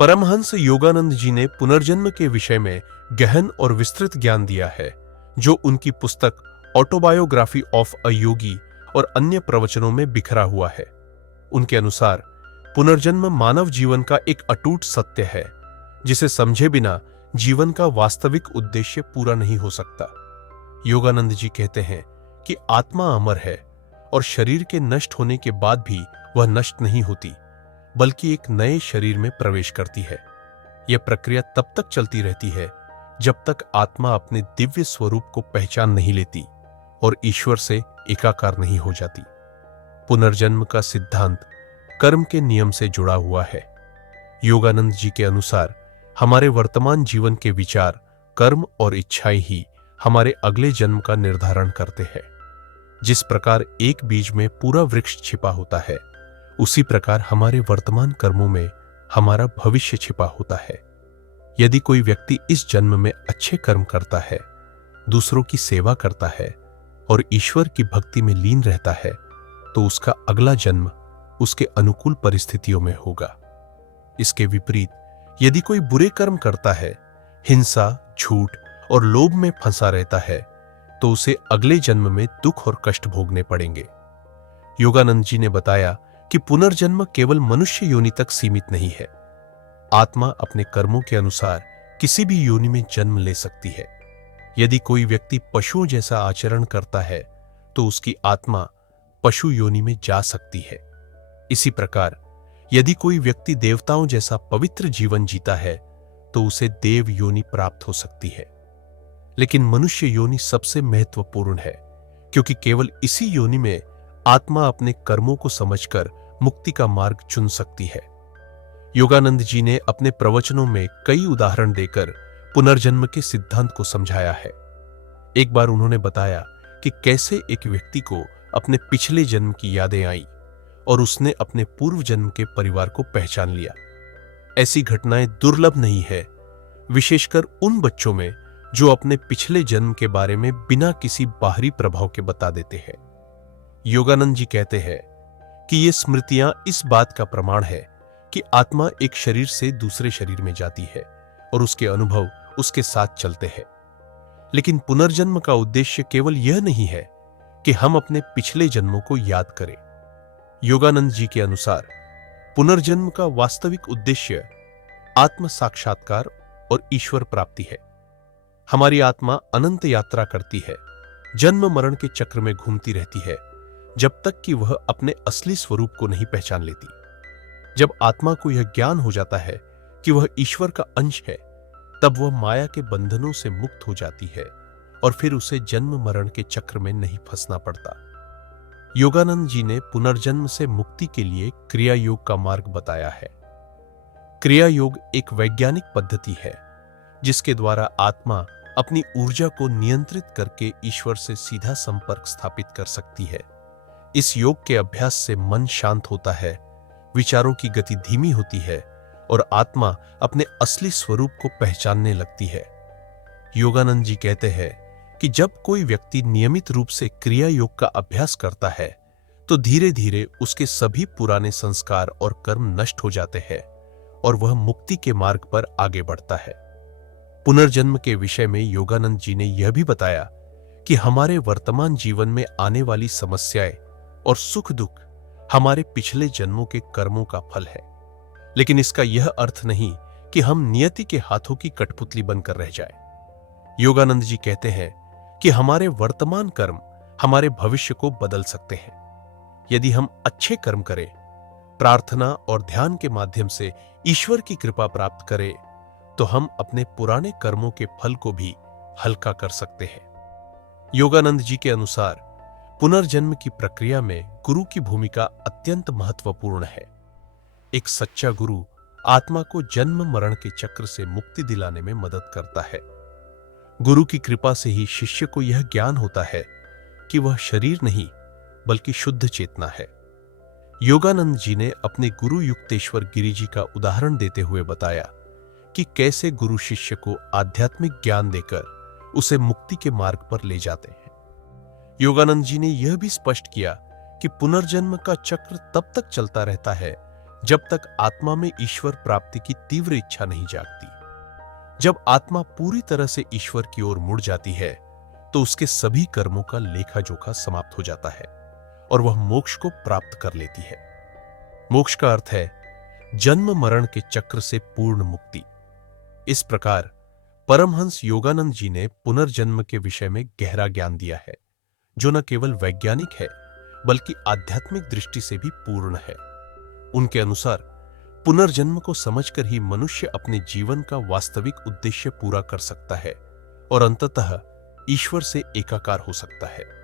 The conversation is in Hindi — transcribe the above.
परमहंस योगानंद जी ने पुनर्जन्म के विषय में गहन और विस्तृत ज्ञान दिया है, जो उनकी पुस्तक ऑटोबायोग्राफी ऑफ अ योगी और अन्य प्रवचनों में बिखरा हुआ है। उनके अनुसार पुनर्जन्म मानव जीवन का एक अटूट सत्य है, जिसे समझे बिना जीवन का वास्तविक उद्देश्य पूरा नहीं हो सकता। योगानंद जी कहते हैं कि आत्मा अमर है और शरीर के नष्ट होने के बाद भी वह नष्ट नहीं होती, बल्कि एक नए शरीर में प्रवेश करती है। यह प्रक्रिया तब तक चलती रहती है जब तक आत्मा अपने दिव्य स्वरूप को पहचान नहीं लेती और ईश्वर से एकाकार नहीं हो जाती। पुनर्जन्म का सिद्धांत कर्म के नियम से जुड़ा हुआ है। योगानंद जी के अनुसार हमारे वर्तमान जीवन के विचार, कर्म और इच्छाएं ही हमारे अगले जन्म का निर्धारण करते हैं। जिस प्रकार एक बीज में पूरा वृक्ष छिपा होता है, उसी प्रकार हमारे वर्तमान कर्मों में हमारा भविष्य छिपा होता है। यदि कोई व्यक्ति इस जन्म में अच्छे कर्म करता है, दूसरों की सेवा करता है और ईश्वर की भक्ति में लीन रहता है, तो उसका अगला जन्म उसके अनुकूल परिस्थितियों में होगा। इसके विपरीत यदि कोई बुरे कर्म करता है, हिंसा, झूठ और लोभ में फंसा रहता है, तो उसे अगले जन्म में दुख और कष्ट भोगने पड़ेंगे। योगानंद जी ने बताया कि पुनर्जन्म केवल मनुष्य योनि तक सीमित नहीं है। आत्मा अपने कर्मों के अनुसार किसी भी योनि में जन्म ले सकती है। यदि कोई व्यक्ति पशुओं जैसा आचरण करता है, तो उसकी आत्मा पशु योनि में जा सकती है। इसी प्रकार यदि कोई व्यक्ति देवताओं जैसा पवित्र जीवन जीता है, तो उसे देव योनि प्राप्त हो सकती है। लेकिन मनुष्य योनि सबसे महत्वपूर्ण है, क्योंकि केवल इसी योनि में आत्मा अपने कर्मों को समझकर मुक्ति का मार्ग चुन सकती है। योगानंद जी ने अपने प्रवचनों में कई उदाहरण देकर पुनर्जन्म के सिद्धांत को समझाया है। एक बार उन्होंने बताया कि कैसे एक व्यक्ति को अपने पिछले जन्म की यादें आई और उसने अपने पूर्व जन्म के परिवार को पहचान लिया। ऐसी घटनाएं दुर्लभ नहीं है, विशेषकर उन बच्चों में जो अपने पिछले जन्म के बारे में बिना किसी बाहरी प्रभाव के बता देते हैं। योगानंद जी कहते हैं कि ये स्मृतियां इस बात का प्रमाण है कि आत्मा एक शरीर से दूसरे शरीर में जाती है और उसके अनुभव उसके साथ चलते हैं। लेकिन पुनर्जन्म का उद्देश्य केवल यह नहीं है कि हम अपने पिछले जन्मों को याद करें। योगानंद जी के अनुसार पुनर्जन्म का वास्तविक उद्देश्य आत्म साक्षात्कार और ईश्वर प्राप्ति है। हमारी आत्मा अनंत यात्रा करती है, जन्म मरण के चक्र में घूमती रहती है, जब तक कि वह अपने असली स्वरूप को नहीं पहचान लेती। जब आत्मा को यह ज्ञान हो जाता है कि वह ईश्वर का अंश है, तब वह माया के बंधनों से मुक्त हो जाती है और फिर उसे जन्म मरण के चक्र में नहीं फंसना पड़ता। योगानंद जी ने पुनर्जन्म से मुक्ति के लिए क्रिया योग का मार्ग बताया है। क्रिया योग एक वैज्ञानिक पद्धति है, जिसके द्वारा आत्मा अपनी ऊर्जा को नियंत्रित करके ईश्वर से सीधा संपर्क स्थापित कर सकती है। इस योग के अभ्यास से मन शांत होता है, विचारों की गति धीमी होती है और आत्मा अपने असली स्वरूप को पहचानने लगती है। योगानंद जी कहते हैं कि जब कोई व्यक्ति नियमित रूप से क्रिया योग का अभ्यास करता है, तो धीरे धीरे उसके सभी पुराने संस्कार और कर्म नष्ट हो जाते हैं और वह मुक्ति के मार्ग पर आगे बढ़ता है। पुनर्जन्म के विषय में योगानंद जी ने यह भी बताया कि हमारे वर्तमान जीवन में आने वाली समस्याएं और सुख दुख हमारे पिछले जन्मों के कर्मों का फल है। लेकिन इसका यह अर्थ नहीं कि हम नियति के हाथों की कठपुतली बनकर रह जाएं। योगानंद जी कहते हैं कि हमारे वर्तमान कर्म हमारे भविष्य को बदल सकते हैं। यदि हम अच्छे कर्म करें, प्रार्थना और ध्यान के माध्यम से ईश्वर की कृपा प्राप्त करें, तो हम अपने पुराने कर्मों के फल को भी हल्का कर सकते हैं। योगानंद जी के अनुसार पुनर्जन्म की प्रक्रिया में गुरु की भूमिका अत्यंत महत्वपूर्ण है। एक सच्चा गुरु आत्मा को जन्म मरण के चक्र से मुक्ति दिलाने में मदद करता है। गुरु की कृपा से ही शिष्य को यह ज्ञान होता है कि वह शरीर नहीं बल्कि शुद्ध चेतना है। योगानंद जी ने अपने गुरु युक्तेश्वर गिरि जी का उदाहरण देते हुए बताया कि कैसे गुरु शिष्य को आध्यात्मिक ज्ञान देकर उसे मुक्ति के मार्ग पर ले जाते हैं। योगानंद जी ने यह भी स्पष्ट किया कि पुनर्जन्म का चक्र तब तक चलता रहता है जब तक आत्मा में ईश्वर प्राप्ति की तीव्र इच्छा नहीं जागती। जब आत्मा पूरी तरह से ईश्वर की ओर मुड़ जाती है तो उसके सभी कर्मों का लेखा जोखा समाप्त हो जाता है और वह मोक्ष को प्राप्त कर लेती है। मोक्ष का अर्थ है जन्म मरण के चक्र से पूर्ण मुक्ति। इस प्रकार परमहंस योगानंद जी ने पुनर्जन्म के विषय में गहरा ज्ञान दिया है, जो न केवल वैज्ञानिक है बल्कि आध्यात्मिक दृष्टि से भी पूर्ण है। उनके अनुसार पुनर्जन्म को समझकर ही मनुष्य अपने जीवन का वास्तविक उद्देश्य पूरा कर सकता है और अंततः ईश्वर से एकाकार हो सकता है।